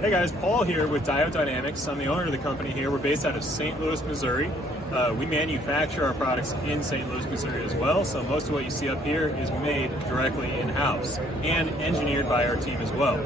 Hey guys, Paul here with Diode Dynamics. I'm the owner of the company here. We're based out of St. Louis, Missouri. We manufacture our products in St. Louis, Missouri as well, so most of what you see up here is made directly in-house and engineered by our team as well.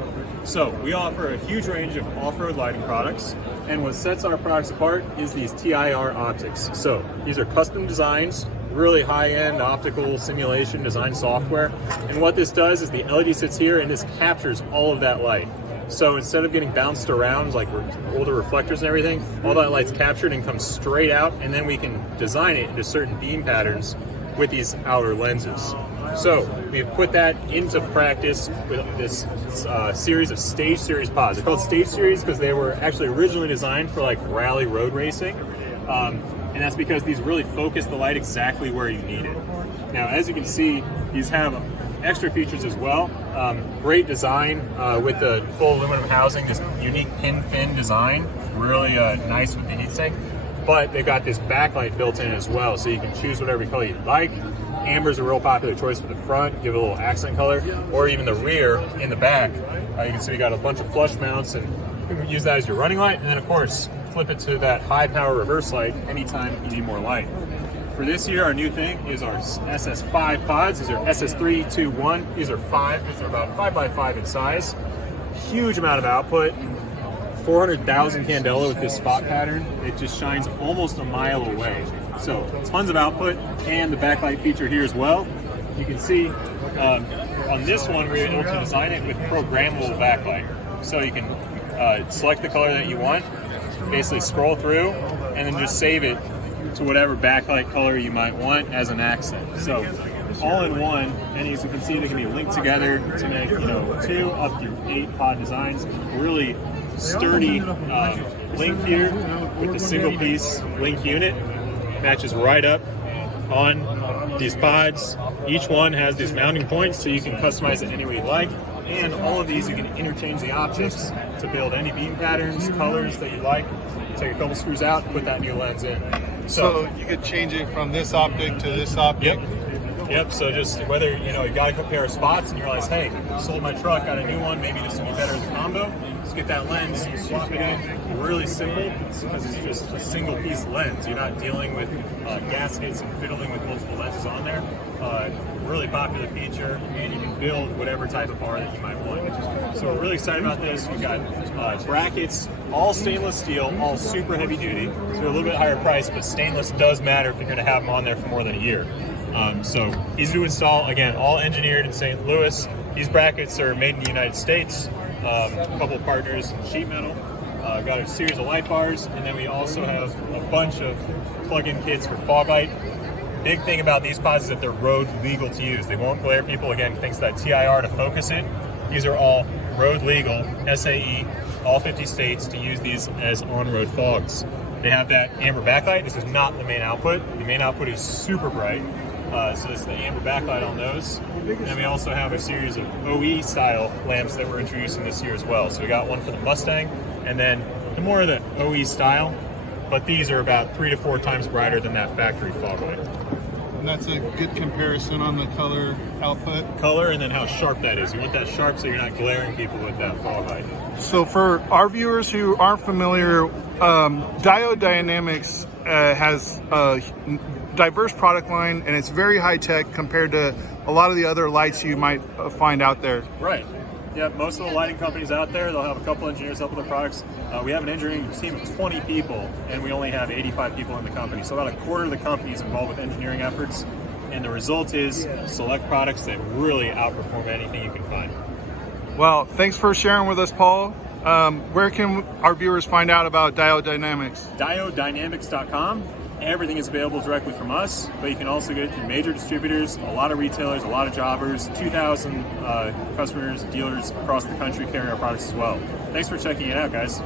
So we offer a huge range of off-road lighting products, and what sets our products apart is these TIR optics. So these are custom designs, really high-end optical simulation design software, and what this does is the LED sits here and this captures all of that light. So instead of getting bounced around like older reflectors and everything, all that light's captured and comes straight out, and then we can design it into certain beam patterns with these outer lenses. So we've put that into practice with this series of stage series pods. They're called stage series because they were actually originally designed for like rally road racing. And that's because these really focus the light exactly where you need it. Now, as you can see, these have extra features as well. Great design with the full aluminum housing, this unique pin fin design, really nice with the heatsink. But they've got this backlight built in as well, so you can choose whatever color you'd like. Amber's a real popular choice for the front, give it a little accent color, or even the rear in the back. You can see we got a bunch of flush mounts, and you can use that as your running light, and then of course flip it to that high power reverse light anytime you need more light. For this year, our new thing is our SS5 pods. These are SS3, 2, 1. These are 5 because they're about 5x5 in size. Huge amount of output. 400,000 candela with this spot pattern. It just shines almost a mile away. So tons of output, and the backlight feature here as well. You can see on this one, we were able to design it with programmable backlight. So you can select the color that you want, basically scroll through, and then just save it to whatever backlight color you might want as an accent. So all in one, and as you can see, they can be linked together to make 2 up to 8 pod designs. Really sturdy link here with the single piece link unit. Matches right up on these pods. Each one has these mounting points, so you can customize it any way you like. And all of these, you can interchange the optics to build any beam patterns, colors that you like. Take a couple screws out, put that new lens in. So you could change it from this optic to this optic? Yep, so just whether, you got to compare spots and you realize, hey, sold my truck, got a new one, maybe this would be better as a combo. Just get that lens, swap it in. Really simple, because it's just a single piece lens. You're not dealing with gaskets and fiddling with multiple lenses on there. Really popular feature, and you can build whatever type of bar that you might want. So we're really excited about this. We've got brackets, all stainless steel, all super heavy duty. So they're a little bit higher price, but stainless does matter if you're going to have them on there for more than a year. So easy to install. Again, all engineered in St. Louis. These brackets are made in the United States. A couple of partners in sheet metal. Got a series of light bars, and then we also have a bunch of plug-in kits for fog light. Big thing about these pods is that they're road legal to use. They won't glare. People, again, thinks that TIR to focus it. These are all road legal, SAE, all 50 states to use these as on-road fogs. They have that amber backlight. This is not the main output. The main output is super bright. So it's the amber backlight on those. And we also have a series of OE style lamps that we're introducing this year as well. So we got one for the Mustang, and then the more of the OE style, but these are about 3 to 4 times brighter than that factory fog light. And that's a good comparison on the color output. Color, and then how sharp that is. You want that sharp so you're not glaring people with that fog light. So for our viewers who aren't familiar, Diode Dynamics has a diverse product line, and it's very high tech compared to a lot of the other lights you might find out there. Right. Yeah, most of the lighting companies out there, they'll have a couple engineers help with their products. We have an engineering team of 20 people, and we only have 85 people in the company. So about a quarter of the company is involved with engineering efforts, and the result is select products that really outperform anything you can find. Well, thanks for sharing with us, Paul. Where can our viewers find out about Diode Dynamics? DiodeDynamics.com. Everything is available directly from us, but you can also get it through major distributors, a lot of retailers, a lot of jobbers, 2,000 customers, dealers across the country carry our products as well. Thanks for checking it out, guys.